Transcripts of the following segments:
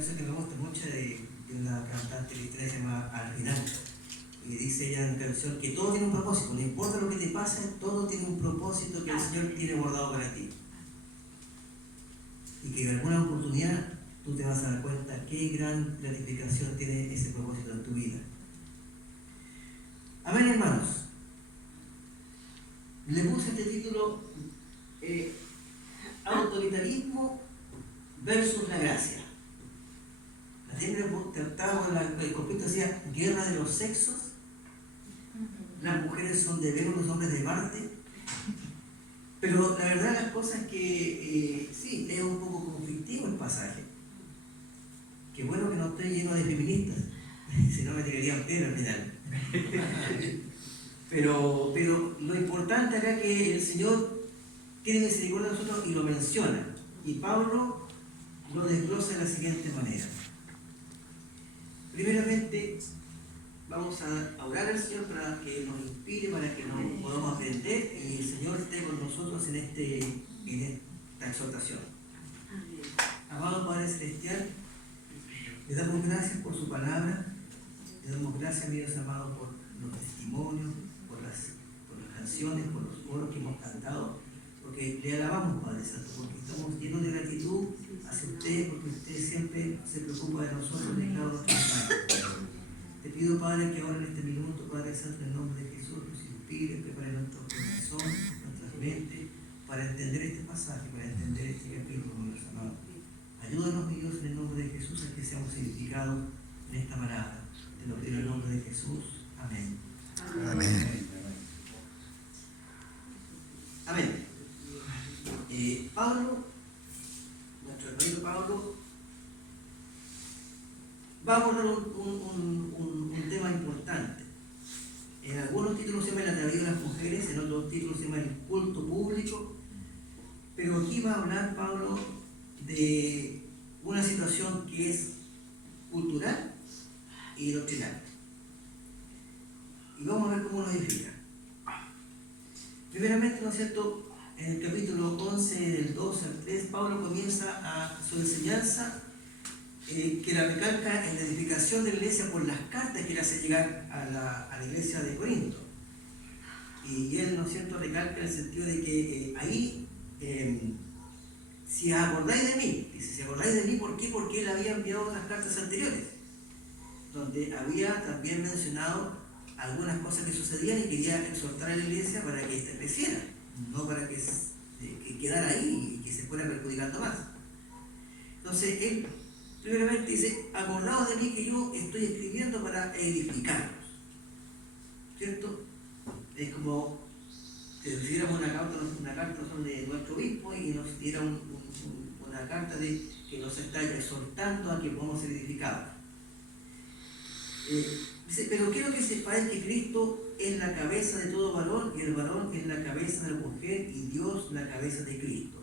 canción que me gusta mucho de una cantante cristiana que se llama Al Final. Y dice ella en la canción que todo tiene un propósito, no importa lo que te pase, todo tiene un propósito que el Señor tiene guardado para ti. Y que en alguna oportunidad tú te vas a dar cuenta qué gran gratificación tiene ese propósito en tu vida. Amén, hermanos. Le puse este título, autoritarismo versus la gracia. La siempre trataba el conflicto, decía guerra de los sexos. Las mujeres son de Venus, los hombres de Marte. Pero la verdad las cosas es que sí, es un poco conflictivo el pasaje. Qué bueno que no estoy lleno de feministas, si no me tirarían piedra al final. Pero lo importante acá es que el Señor tiene misericordia de nosotros y lo menciona. Y Pablo lo desglosa de la siguiente manera. Primeramente, vamos a orar al Señor para que nos inspire, para que nos podamos aprender y el Señor esté con nosotros en esta exhortación. Amado Padre Celestial, le damos gracias por su palabra, le damos gracias, amigos amados, por los testimonios, por las canciones, por los coros que hemos cantado, porque le alabamos, Padre Santo, porque estamos llenos de gratitud hacia usted, porque usted siempre se preocupa de nosotros, de cada uno de nosotros. Te pido, Padre, que ahora en este minuto, Padre Santo, en el nombre de Jesús, nos inspire, prepare nuestro corazón, nuestras mentes, para entender este pasaje, para entender este capítulo, mis amados. Ayúdanos, mi Dios, en el nombre de Jesús, a que seamos edificados en esta palabra. Te lo pido en el nombre de Jesús. Amén. Amén. Amén. Pablo, nuestro hermano Pablo, va a abordar un tema importante. En algunos títulos se llama el atraído de las mujeres, en otros títulos se llama el culto público, pero aquí va a hablar Pablo de una situación que es cultural y doctrinal. Y vamos a ver cómo lo edifica. Primeramente, ¿no es cierto?, en el capítulo 11, del 2 al 3, Pablo comienza a su enseñanza que la recalca en la edificación de la iglesia por las cartas que le hace llegar a la iglesia de Corinto. Y él, ¿no es cierto?, recalca en el sentido de que ahí, si acordáis de mí, dice, si acordáis de mí, ¿por qué? Porque él había enviado otras cartas anteriores, donde había también mencionado algunas cosas que sucedían y quería exhortar a la iglesia para que ésta creciera, no para que quedara ahí y que se fuera perjudicando más. Entonces, él primeramente dice, acordaos de mí que yo estoy escribiendo para edificarlos, ¿cierto? Es como si recibiéramos una carta de nuestro obispo y nos diera una carta que nos está exhortando a que podamos ser edificados. Dice, pero quiero que sepáis que Cristo es la cabeza de todo varón y el varón es la cabeza de la mujer y Dios la cabeza de Cristo.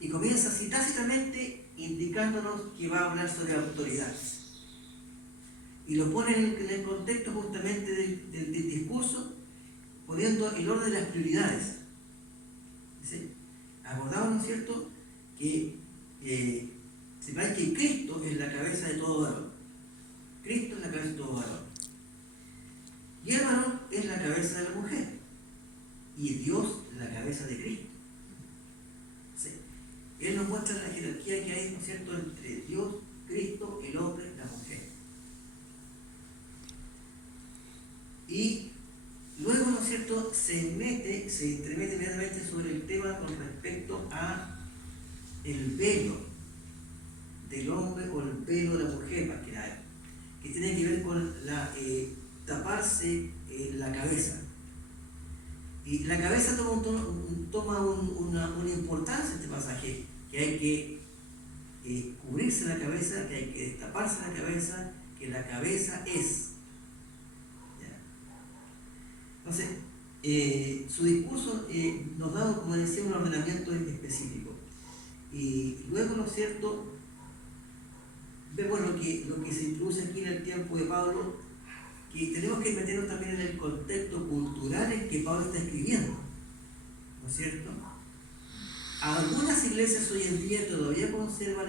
Y comienza así tácitamente indicándonos que va a hablar sobre autoridades. Y lo pone en el contexto justamente del discurso, poniendo el orden de las prioridades. Dice, acordamos, ¿no es cierto?, que sepáis que Cristo es la cabeza de todo varón. Cristo es la cabeza de todo varón. Y el varón es la cabeza de la mujer. Y Dios la cabeza de Cristo. ¿Sí? Él nos muestra la jerarquía que hay, ¿no es cierto?, entre Dios, Cristo, el hombre, la mujer. Y luego, ¿no es cierto?, se entremete inmediatamente sobre el tema con respecto a el velo del hombre o el velo de la mujer, más que nada, que tiene que ver con taparse la cabeza. Y la cabeza toma una importancia en este pasaje, que hay que cubrirse la cabeza, que hay que destaparse la cabeza, que la cabeza es. ¿Ya? Entonces, su discurso nos da, como decía, un ordenamiento específico. Y luego, ¿no es cierto?, vemos lo que se introduce aquí en el tiempo de Pablo, que tenemos que meternos también en el contexto cultural en que Pablo está escribiendo, ¿no es cierto? Algunas iglesias hoy en día todavía conservan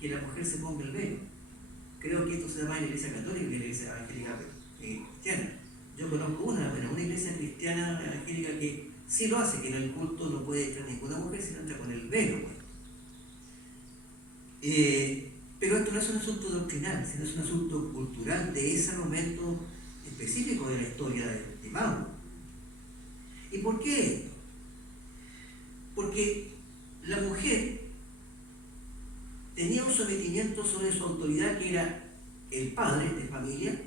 que la mujer se ponga el velo. Creo que esto se da más en la iglesia católica que en la iglesia evangélica cristiana. Yo conozco una iglesia cristiana evangélica que sí lo hace, que en el culto no puede entrar ninguna mujer, sino entra con el velo. Pues. Pero esto no es un asunto doctrinal, sino es un asunto cultural de ese momento específico de la historia de Pablo. ¿Y por qué esto? Porque la mujer tenía un sometimiento sobre su autoridad, que era el padre de familia,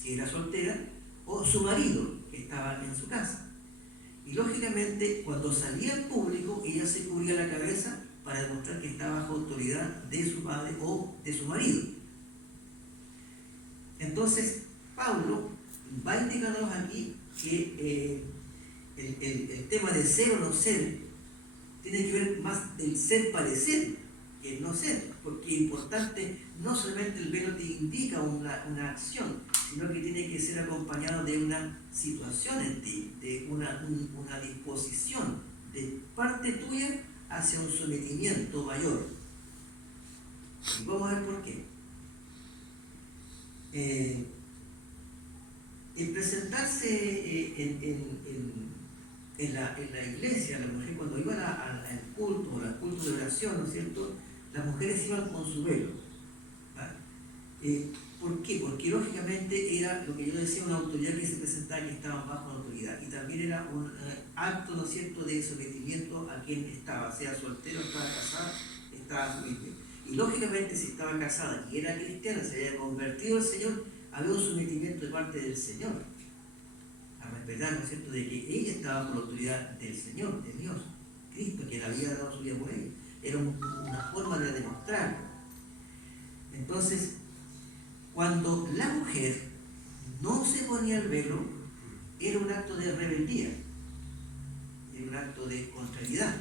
si era soltera, o su marido, que estaba en su casa. Y lógicamente, cuando salía al público, ella se cubría la cabeza para demostrar que estaba bajo autoridad de su padre o de su marido. Entonces, Pablo va indicándonos aquí que el tema de ser o no ser tiene que ver más del ser parecer que el no ser, porque es importante, no solamente el velo te indica una acción, sino que tiene que ser acompañado de una situación en ti, de una disposición de parte tuya hacia un sometimiento mayor. Y vamos a ver por qué. El presentarse en la iglesia, la mujer cuando iba al culto o al culto de oración, ¿no es cierto?, las mujeres iban con su velo. ¿Por qué? Porque lógicamente era lo que yo decía, una autoridad que se presentaba, que estaban bajo autoridad, y también era un acto, ¿no es cierto?, de sometimiento a quien estaba, sea soltero, estaba casada, estaba sometido. Y lógicamente, si estaba casada y era cristiana, se había convertido al Señor, había un sometimiento de parte del Señor, a respetar, ¿no es cierto?, de que ella estaba bajo la autoridad del Señor, de Dios, Cristo, que le había dado su vida por ella. Era una forma de demostrarlo. Entonces, cuando la mujer no se ponía el velo, era un acto de rebeldía, era un acto de contrariedad.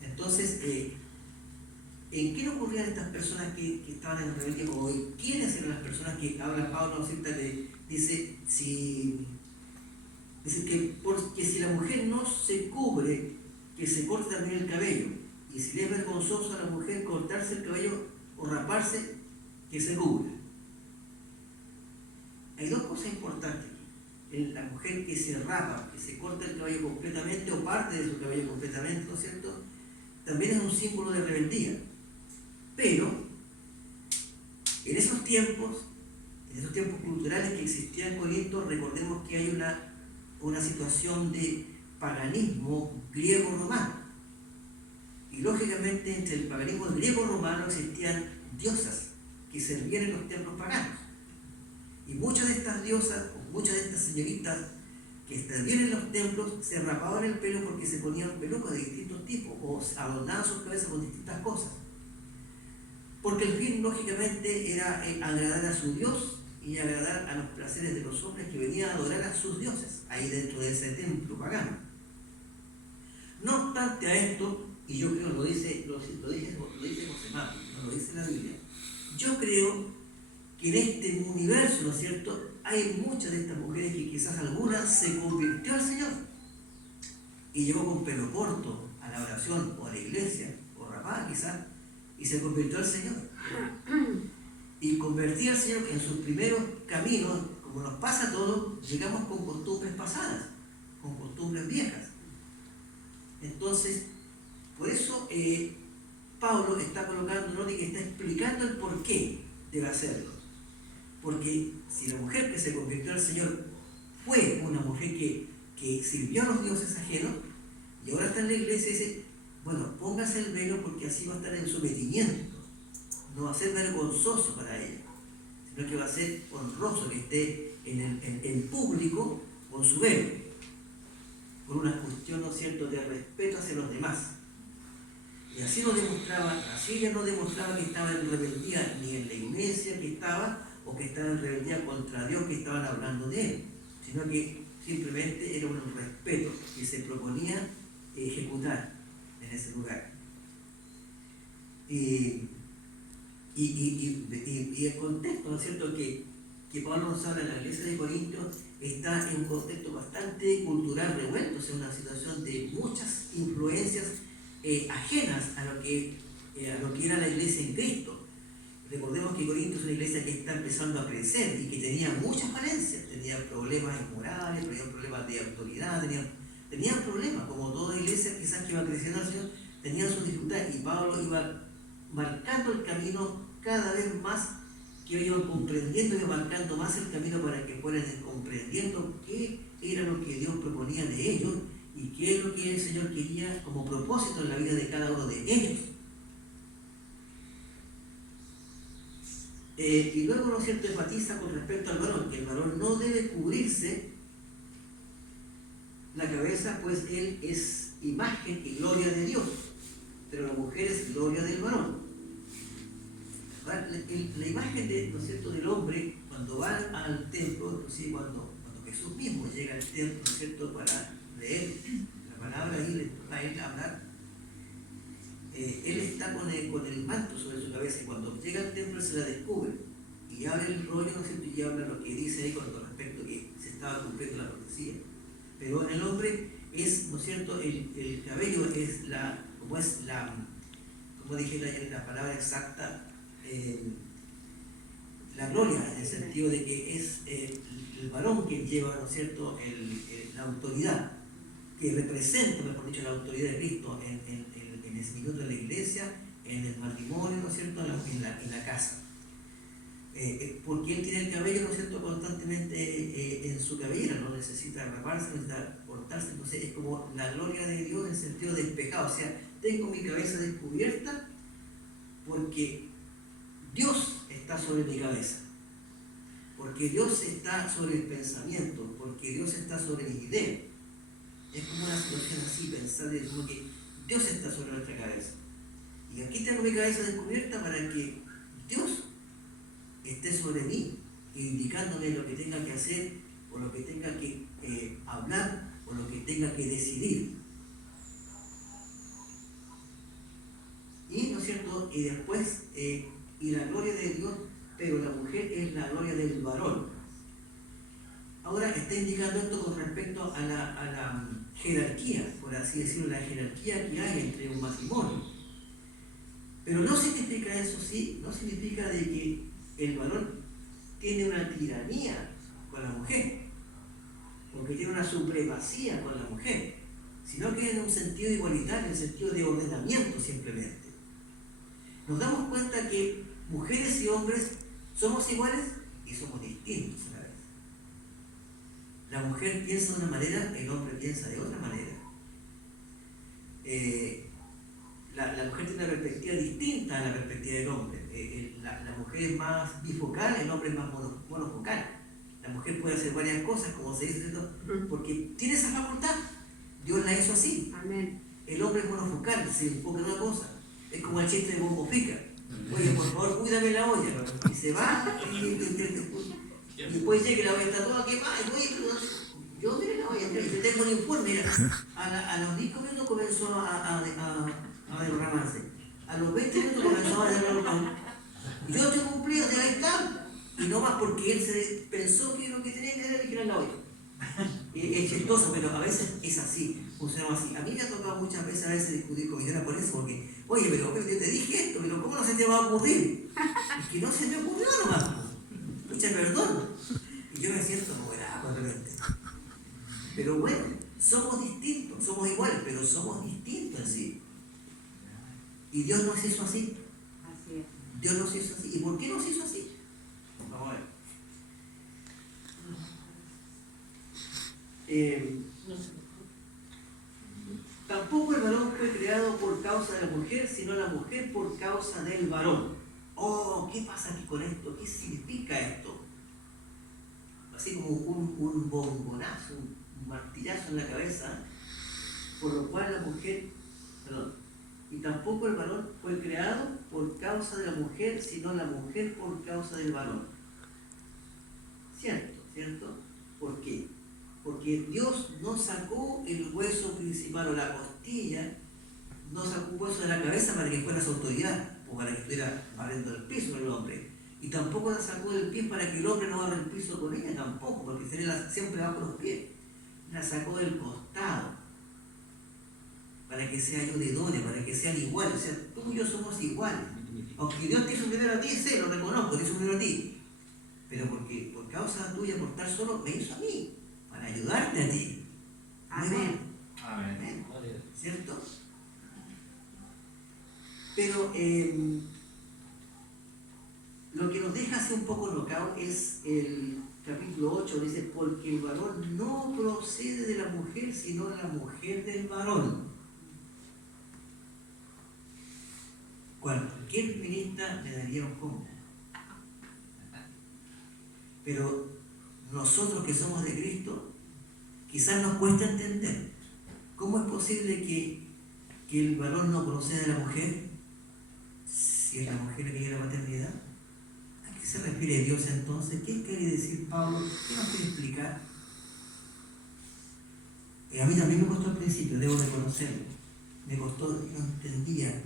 Entonces, ¿en qué le ocurrían estas personas que estaban en rebeldía? ¿O quiénes eran las personas que habla Pablo? Dice que si la mujer no se cubre, que se corte también el cabello. Y si le es vergonzoso a la mujer cortarse el cabello o raparse, que se cubra. Hay dos cosas importantes aquí. La mujer que se rapa, que se corta el cabello completamente o parte de su cabello completamente, ¿no es cierto?, también es un símbolo de rebeldía. Pero en esos tiempos culturales que existían en Corinto, recordemos que hay una situación de paganismo griego-romano. Y lógicamente entre el paganismo griego-romano existían diosas que servían en los templos paganos. Y muchas de estas diosas, o muchas de estas señoritas que servían en los templos, se rapaban el pelo porque se ponían pelucas de distintos tipos o adornaban sus cabezas con distintas cosas. Porque el fin, lógicamente, era agradar a su Dios y agradar a los placeres de los hombres que venían a adorar a sus dioses, ahí dentro de ese templo pagano. No obstante a esto, y yo creo que lo dice José Mato, no lo dice la Biblia, yo creo que en este universo, ¿no es cierto?, hay muchas de estas mujeres que quizás alguna se convirtió al Señor y llegó con pelo corto a la oración o a la iglesia, o rapada quizás, y se convirtió al Señor. Y convertir al Señor en sus primeros caminos, como nos pasa a todos, llegamos con costumbres pasadas, con costumbres viejas. Entonces, por eso Pablo está colocando un orden que está explicando el por qué debe hacerlo. Porque si la mujer que se convirtió al Señor fue una mujer que sirvió a los dioses ajenos, y ahora está en la iglesia y dice, bueno, póngase el velo porque así va a estar en sometimiento. No va a ser vergonzoso para ella, sino que va a ser honroso que esté en público con su velo, por una cuestión, ¿no es cierto?, de respeto hacia los demás. Y así ella no demostraba que estaba en rebeldía ni en la iglesia que estaba, o que estaba en rebeldía contra Dios que estaban hablando de él, sino que simplemente era un respeto que se proponía ejecutar en ese lugar. Y el contexto, ¿no es cierto?, que Pablo nos habla en la iglesia de Corintios está en un contexto bastante cultural revuelto, o sea, una situación de muchas influencias ajenas a lo que a lo que era la iglesia en Cristo. Recordemos que Corinto es una iglesia que está empezando a crecer y que tenía muchas falencias, tenía problemas morales, tenía problemas de autoridad, tenía problemas, como toda iglesia quizás que iba creciendo al Señor, tenían sus dificultades, y Pablo iba marcando el camino cada vez más, que ellos iban comprendiendo y marcando más el camino para que fueran comprendiendo qué era lo que Dios proponía de ellos y qué es lo que el Señor quería como propósito en la vida de cada uno de ellos. Y luego, ¿no es cierto?, enfatiza con respecto al varón, que el varón no debe cubrirse la cabeza, pues él es imagen y gloria de Dios, pero la mujer es gloria del varón. La imagen ¿no es cierto?, del hombre, cuando va al templo, inclusive cuando Jesús mismo llega al templo, ¿no es cierto?, para leer la palabra y le toca a él hablar, él está con el manto sobre su cabeza, y cuando llega al templo se la descubre y abre el rollo, ¿no es cierto?, y habla lo que dice ahí con respecto a que se estaba cumpliendo la profecía. Pero en el hombre es, ¿no es cierto?, el cabello es como dije la palabra exacta, la gloria, en el sentido de que es el varón quien lleva, ¿no es cierto?, la autoridad, que representa, mejor dicho, la autoridad de Cristo en ese minuto de la iglesia, en el matrimonio, ¿no es cierto?, en la casa. Porque él tiene el cabello, ¿no es cierto?, constantemente en su cabellera, no necesita raparse, no necesita cortarse, entonces es como la gloria de Dios en el sentido despejado, o sea, tengo mi cabeza descubierta porque Dios está sobre mi cabeza, porque Dios está sobre el pensamiento, porque Dios está sobre mi idea. Es como una situación así, pensar de como que Dios está sobre nuestra cabeza. Y aquí tengo mi cabeza descubierta para que Dios esté sobre mí, indicándome lo que tenga que hacer, o lo que tenga que hablar, o lo que tenga que decidir. Y, ¿no es cierto?, y después, y la gloria de Dios, pero la mujer es la gloria del varón. Ahora está indicando esto con respecto a la jerarquía, por así decirlo, la jerarquía que hay entre un matrimonio. Pero no significa eso, sí, no significa de que el varón tiene una tiranía con la mujer, porque tiene una supremacía con la mujer, sino que en un sentido igualitario, en un sentido de ordenamiento simplemente. Nos damos cuenta que mujeres y hombres somos iguales y somos distintos a la vez. La mujer piensa de una manera, el hombre piensa de otra manera. La mujer tiene una perspectiva distinta a la perspectiva del hombre. La mujer es más bifocal, el hombre es más monofocal. La mujer puede hacer varias cosas, como se dice, porque tiene esa facultad. Dios la hizo así. Amén. El hombre es monofocal, se enfoca en una cosa. Es como el chiste de Bombo Fica. Oye, por favor, cuídame la olla. Y se va y después llega y la olla está toda quemada. Oye, pero yo miré la olla, te tengo un informe. Mira, a los 10 minutos comenzó a derramarse. A los 20 minutos comenzó a derramarse. Yo te cumplí, o sea, ahí está. Y no más porque él se pensó que lo que tenía que hacer era vigilar la olla. Es chistoso, pero a veces es así, funciona así. A mí me ha tocado muchas veces discutir con mi señora por eso, porque, oye, pero yo te dije esto, pero ¿cómo no se te va a ocurrir? Es que no se me ocurrió nomás. Mucha perdón. Y yo me siento como bravo de repente. Pero bueno, somos distintos, somos iguales, pero somos distintos en sí. Y Dios nos hizo así. Así es. Dios nos hizo así. ¿Y por qué nos hizo así? Vamos a ver. Tampoco el varón fue creado por causa de la mujer, sino la mujer por causa del varón. Oh, ¿qué pasa aquí con esto? ¿Qué significa esto? Así como un bombonazo, un martillazo en la cabeza, por lo cual la mujer, y tampoco el varón fue creado por causa de la mujer, sino la mujer por causa del varón. ¿Cierto? ¿Cierto? ¿Por qué? Porque Dios no sacó el hueso principal o la costilla, no sacó un hueso de la cabeza para que fuera su autoridad o para que estuviera barriendo el piso con el hombre. Y tampoco la sacó del pie para que el hombre no barra el piso con ella, tampoco, porque sería siempre bajo los pies. La sacó del costado. para que sea yo de idónea, para que sean iguales. O sea, tú y yo somos iguales. Aunque Dios te hizo primero a ti, sé, lo reconozco, te hizo primero a ti. Pero porque por causa tuya, por estar solo, me hizo a mí, para ayudarte a ti. Amén. Amén. ¿Cierto? Pero lo que nos deja así un poco locao es el capítulo 8, dice, porque el varón no procede de la mujer, sino la mujer del varón. Cualquier feminista le daría un combo. Pero nosotros que somos de Cristo, quizás nos cuesta entender cómo es posible que el varón no proceda de la mujer, si es la mujer la que lleva la maternidad. ¿A qué se refiere Dios entonces? ¿Qué quiere decir Pablo? ¿Qué nos quiere explicar? A mí también me costó al principio, debo reconocerlo. Me costó, no entendía.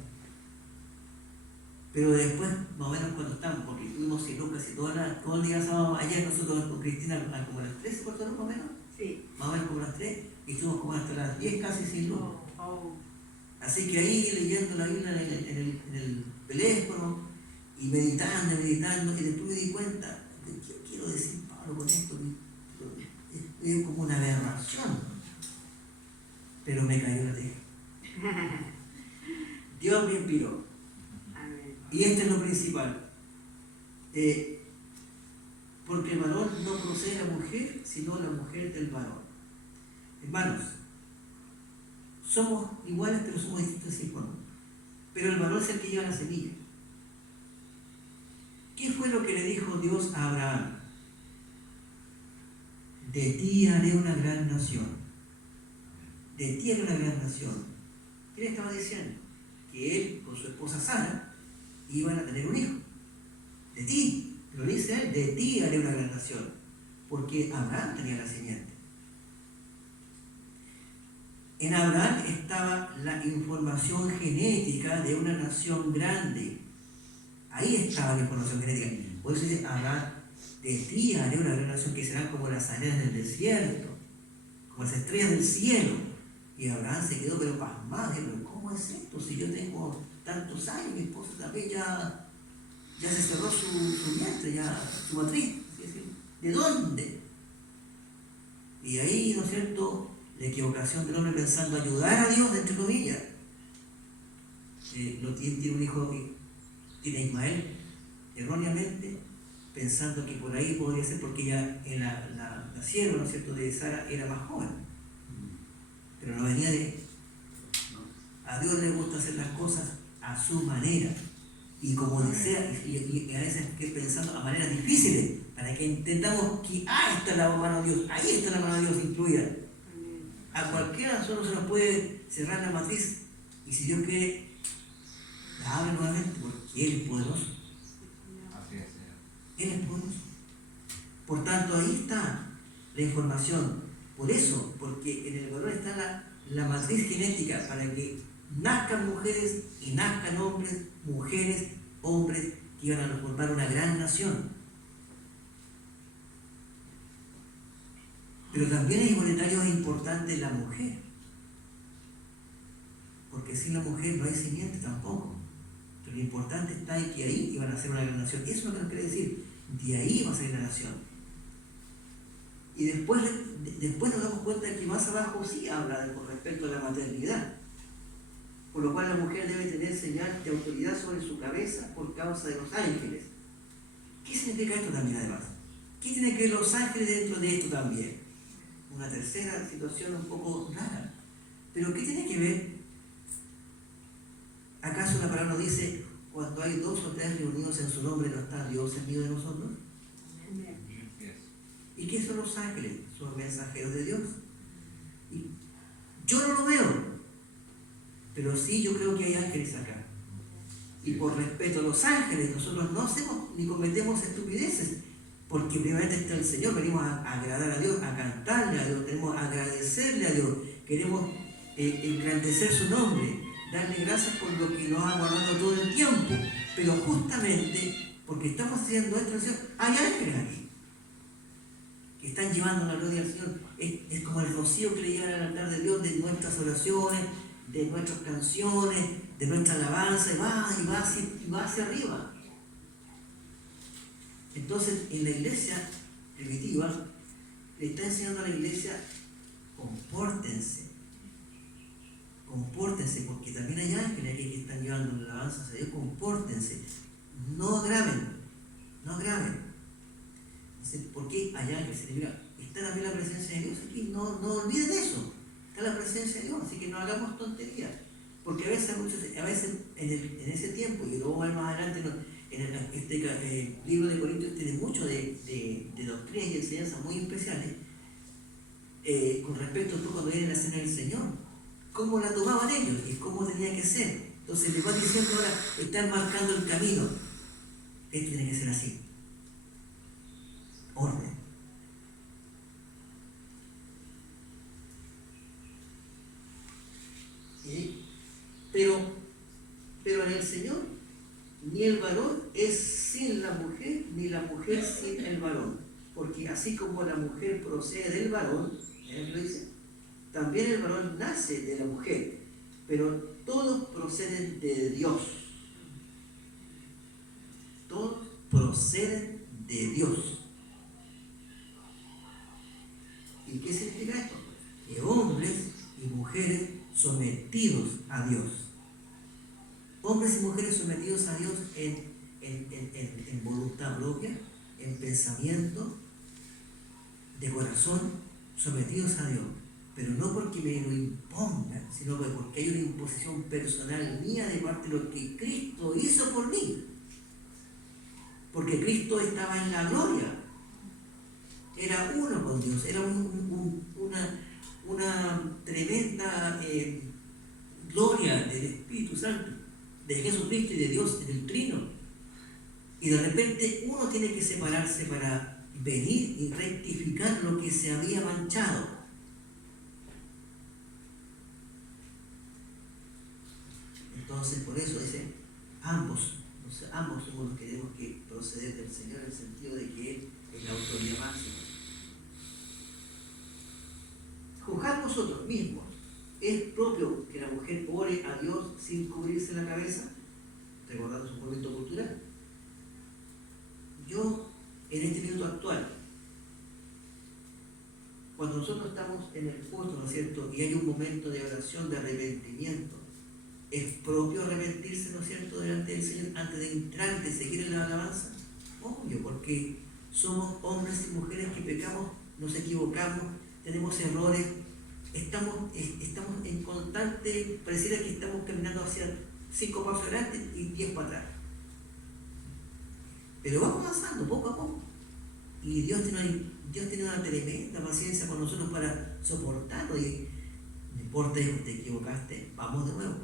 Pero después, más o menos cuando estamos, porque estuvimos sin Lucas y todo el día sábado, ayer nosotros con Cristina como a las 3 se cortaron más o menos. Sí. Más o menos como a las 3, y estuvimos como hasta las 10 casi sin luz. Oh. Así que ahí leyendo la Biblia en el teléfono y meditando, y después me di cuenta de qué quiero decir Pablo con esto. Es como una aberración, pero me cayó la teja. Dios me inspiró. Y esto es lo principal. Porque el varón no procede de la mujer, sino la mujer del varón. Hermanos, somos iguales, pero somos distintos en forma. Pero el varón es el que lleva la semilla. ¿Qué fue lo que le dijo Dios a Abraham? De ti haré una gran nación. De ti haré una gran nación. ¿Qué le estaba diciendo? Que él, con su esposa Sara, iban a tener un hijo. De ti, lo dice él, de ti haré una gran nación. Porque Abraham tenía la simiente. En Abraham estaba la información genética de una nación grande. Ahí estaba la información genética. Por eso dice Abraham, de ti haré una gran nación que serán como las arenas del desierto, como las estrellas del cielo. Y Abraham se quedó pero pasmado, pero ¿cómo es esto? Si yo tengo tantos años, mi esposa también ya se cerró su vientre, ya su matriz. ¿De dónde? Y ahí, ¿no es cierto?, la equivocación del hombre pensando ayudar a Dios, entre comillas. Tiene un hijo, tiene a Ismael, erróneamente, pensando que por ahí podría ser porque ya la sierva, ¿no es cierto?, de Sara era más joven. Pero no venía de... A Dios le gusta hacer las cosas a su manera. Y como desea, y a veces que pensando a maneras difíciles, para que entendamos que ahí está la mano de Dios, ahí está la mano de Dios incluida. A cualquiera de nosotros se nos puede cerrar la matriz, y si Dios quiere, la abre nuevamente, porque Él es poderoso. Él es poderoso. Por tanto, ahí está la información. Por eso, porque en el valor está la matriz genética, para que nazcan mujeres y nazcan hombres, mujeres, hombres, que iban a formar una gran nación. Pero también es igualitario e importante la mujer, porque sin la mujer no hay simiente tampoco. Pero lo importante está en que ahí iban a ser una gran nación. Eso es lo que nos quiere decir, de ahí va a ser la nación. Y después nos damos cuenta de que más abajo sí habla con respecto a la maternidad, por lo cual la mujer debe tener señal de autoridad sobre su cabeza por causa de los ángeles. ¿Qué significa esto también además? ¿Qué tiene que ver los ángeles dentro de esto también? Una tercera situación un poco rara. ¿Pero qué tiene que ver? ¿Acaso la palabra nos dice, cuando hay 2 o 3 reunidos en su nombre, no está Dios en medio de nosotros? ¿Y qué son los ángeles? Son mensajeros de Dios. Y yo no lo veo, pero sí yo creo que hay ángeles acá. Y por respeto a los ángeles, nosotros no hacemos ni cometemos estupideces, porque primeramente está el Señor, venimos a agradar a Dios, a cantarle a Dios, queremos agradecerle a Dios, queremos engrandecer su nombre, darle gracias por lo que nos ha guardado todo el tiempo. Pero justamente porque estamos haciendo esto, hay ángeles aquí que están llevando la gloria al Señor. Es como el rocío que le lleva al altar de Dios de nuestras oraciones, de nuestras canciones, de nuestra alabanza, y va hacia arriba. Entonces, en la iglesia primitiva, le está enseñando a la iglesia, compórtense, porque también hay ángeles aquí que están llevando la alabanza a Dios, compórtense, no graben. ¿Por qué hay ángeles? Significa, está también la presencia de Dios aquí, no olviden eso, está la presencia de Dios, así que no hagamos tonterías, porque a veces en ese tiempo, y lo vamos a ver más adelante, este libro de Corintios tiene mucho de doctrinas y enseñanzas muy especiales, con respecto a tú cuando viene la cena del Señor, cómo la tomaban ellos y cómo tenía que ser. Entonces les va diciendo ahora, están marcando el camino, esto tiene que ser así, orden. Pero en el Señor, ni el varón es sin la mujer, ni la mujer sin el varón. Porque así como la mujer procede del varón, lo dice, también el varón nace de la mujer, pero todos proceden de Dios. Todos proceden de Dios. ¿Y qué significa esto? Que hombres y mujeres sometidos a Dios. Hombres y mujeres sometidos a Dios en voluntad propia, en pensamiento, de corazón, sometidos a Dios. Pero no porque me lo impongan, sino porque hay una imposición personal mía de parte de lo que Cristo hizo por mí. Porque Cristo estaba en la gloria. Era uno con Dios, era una tremenda gloria del Espíritu Santo, de Jesucristo y de Dios en el Trino. Y de repente uno tiene que separarse para venir y rectificar lo que se había manchado. Entonces, por eso dice, ambos somos los que tenemos que proceder del Señor, en el sentido de que Él es la autoridad máxima. Juzgar nosotros mismos, ¿es propio que la mujer ore a Dios sin cubrirse la cabeza? Recordando su movimiento cultural. Yo, en este minuto actual, cuando nosotros estamos en el culto, ¿no es cierto?, y hay un momento de oración, de arrepentimiento, ¿es propio arrepentirse, ¿no es cierto?, delante del Señor antes de entrar, de seguir en la alabanza? Obvio, porque somos hombres y mujeres que pecamos, nos equivocamos, tenemos errores, estamos en constante, pareciera que estamos caminando hacia 5 pasos adelante y 10 para atrás. Pero vamos avanzando poco a poco. Y Dios tiene una tremenda paciencia con nosotros para soportarlo. Y no importa, hijo, te equivocaste, vamos de nuevo.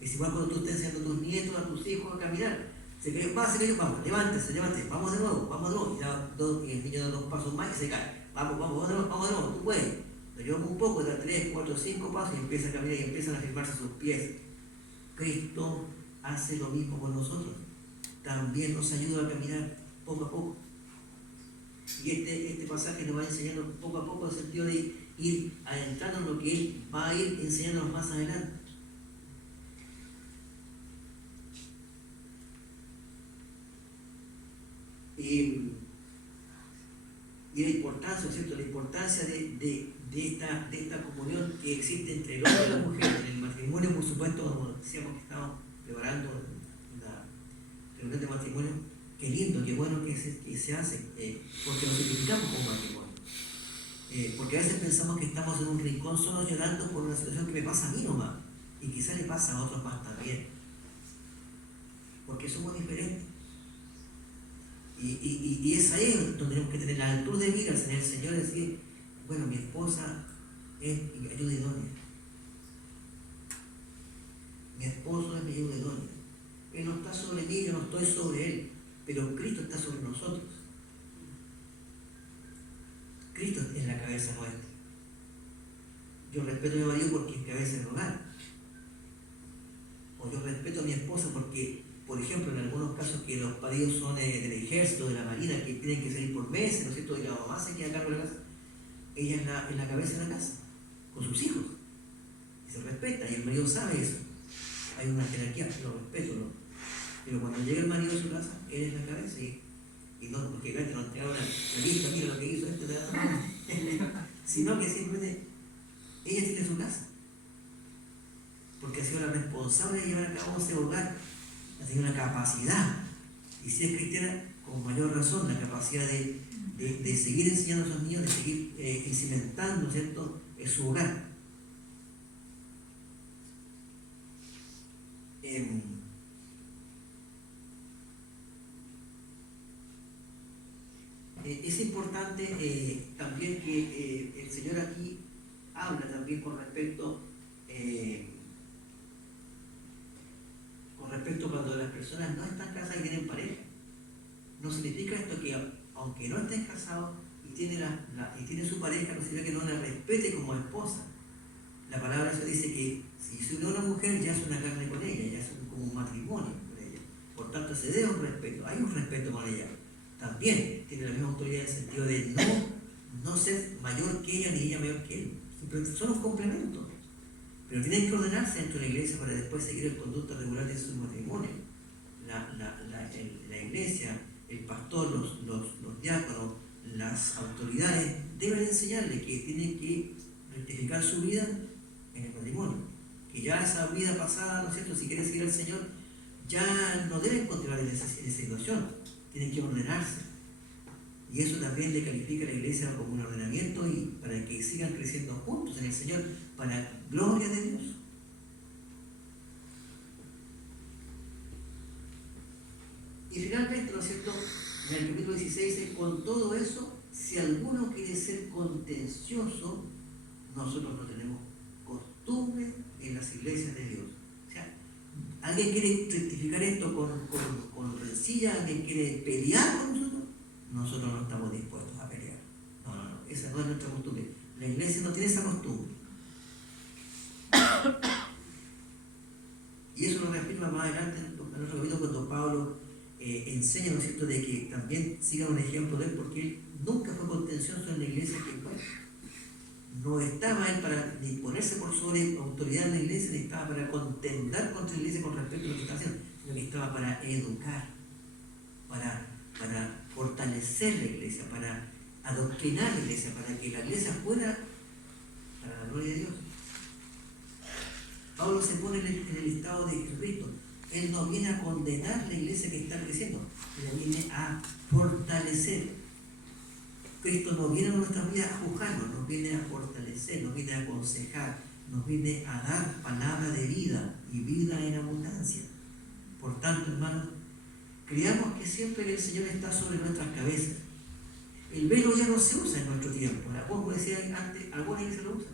Es igual cuando tú estás enseñando a tus nietos, a tus hijos a caminar. Se cayó, vamos, levántese, vamos de nuevo. Y el niño da 2 pasos más y se cae. Vamos de nuevo, tú puedes. Lo llevamos un poco, da 3, 4, 5 pasos y empieza a caminar y empiezan a firmarse sus pies. Cristo hace lo mismo con nosotros. También nos ayuda a caminar poco a poco. Y este pasaje nos va enseñando poco a poco el sentido de ir adentrando en lo que Él va a ir enseñándonos más adelante. Y la importancia, ¿cierto?, la importancia de esta comunión que existe entre el hombre y la mujer, en el matrimonio, por supuesto, como decíamos que estamos preparando la reunión de matrimonio. Qué lindo, qué bueno que se hace, porque nos identificamos como matrimonio. Porque a veces pensamos que estamos en un rincón solo llorando por una situación que me pasa a mí nomás, y quizás le pasa a otros más también, porque somos diferentes. Y es ahí donde tenemos que tener la altura de miras en el Señor y decir, bueno, mi esposa es mi ayuda idónea. Mi esposo es mi ayuda idónea. Él no está sobre mí, yo no estoy sobre él, pero Cristo está sobre nosotros. Cristo es la cabeza nuestra. Yo respeto a mi marido porque es cabeza del hogar. O yo respeto a mi esposa porque, por ejemplo, en algunos casos que los maridos son del ejército, de la marina, que tienen que salir por meses, ¿no es cierto?, y la mamá se queda a cargo de la casa. Ella es la cabeza de la casa, con sus hijos. Y se respeta, y el marido sabe eso. Hay una jerarquía, lo respeto, pero cuando llega el marido a su casa, él es la cabeza y no, porque claro, no te haga una lista, mira lo que hizo este, sino que simplemente ella tiene su casa, porque ha sido la responsable de llevar a cabo ese hogar, ha tenido una capacidad, y si es cristiana, con mayor razón, la capacidad de seguir enseñando a esos niños, de seguir cimentando, ¿cierto?, su hogar. Es importante también que el Señor aquí habla también con respecto cuando las personas no están casadas y tienen pareja. No significa esto que aunque no estén casados y tiene su pareja, no significa que no la respete como esposa. La palabra eso dice que si se une a una mujer ya es una carne con ella, ya es como un matrimonio con ella. Por tanto se debe un respeto, hay un respeto con ella. También tiene la misma autoridad en el sentido de no ser mayor que ella ni ella mayor que él. Son los complementos. Pero tienen que ordenarse dentro de la iglesia para después seguir el conducto regular de su matrimonio. La iglesia, el pastor, los diáconos, las autoridades deben enseñarle que tienen que rectificar su vida en el matrimonio. Que ya esa vida pasada, ¿no es cierto?, si quieren seguir al Señor, ya no deben continuar en esa situación. Tienen que ordenarse. Y eso también le califica a la iglesia como un ordenamiento y para que sigan creciendo juntos en el Señor, para gloria de Dios. Y finalmente, ¿no es cierto?, en el capítulo 16 dice, con todo eso, si alguno quiere ser contencioso, nosotros no tenemos costumbre en las iglesias de Dios. O sea, alguien quiere rectificar esto con rencilla, alguien quiere pelear con nosotros no estamos dispuestos a pelear. No, esa no es nuestra costumbre. La iglesia no tiene esa costumbre. Y eso lo reafirma más adelante en otro capítulo cuando Pablo enseña, ¿no es cierto?, de que también sigan un ejemplo de él, porque él nunca fue contencioso en la iglesia que fue. No estaba él para ni ponerse por sobre autoridad en la iglesia, ni estaba para contendar contra la iglesia con respecto a lo que está haciendo, sino que estaba para educar, para fortalecer la iglesia, para adoctrinar la iglesia, para que la iglesia fuera para la gloria de Dios. Pablo se pone en el estado de Jesucristo. Él no viene a condenar la iglesia que está creciendo, él viene a fortalecer. Cristo no viene a nuestras vidas a juzgarnos, nos viene a fortalecer, nos viene a aconsejar, nos viene a dar palabra de vida y vida en abundancia. Por tanto, hermanos, creamos que siempre el Señor está sobre nuestras cabezas. El velo ya no se usa en nuestro tiempo. Como decía antes, alguna iglesia lo usa.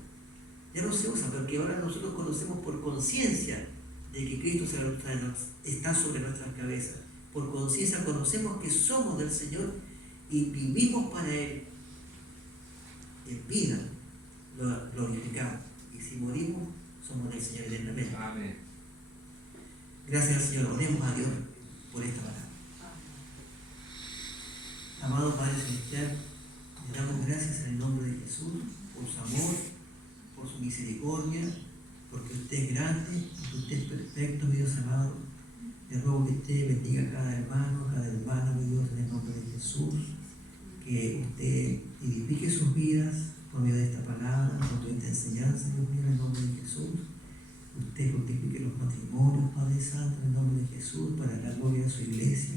Ya no se usa, porque ahora nosotros conocemos por conciencia de que Cristo está sobre nuestras cabezas. Por conciencia conocemos que somos del Señor y vivimos para Él. En vida lo glorificamos. Y si morimos, somos del Señor eternamente. Amén. Gracias al Señor. Oremos a Dios por esta palabra. Amado Padre Celestial, le damos gracias en el nombre de Jesús por su amor, por su misericordia, porque usted es grande, porque usted es perfecto, mi Dios amado. Le ruego que usted bendiga a cada hermana, mi Dios, en el nombre de Jesús, que usted edifique sus vidas por medio de esta palabra, por esta enseñanza, Dios mío, en el nombre de Jesús. Usted fortifique los matrimonios, Padre Santo, en el nombre de Jesús, para la gloria de su iglesia.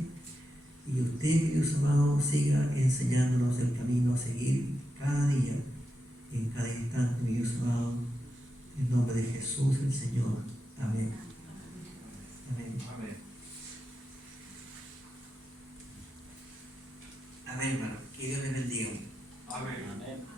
Y usted, mi Dios amado, siga enseñándonos el camino a seguir cada día, en cada instante, mi Dios amado, en el nombre de Jesús, el Señor. Amén. Amén. Amén. Amén, hermano. Que Dios les bendiga. Amén. Amén.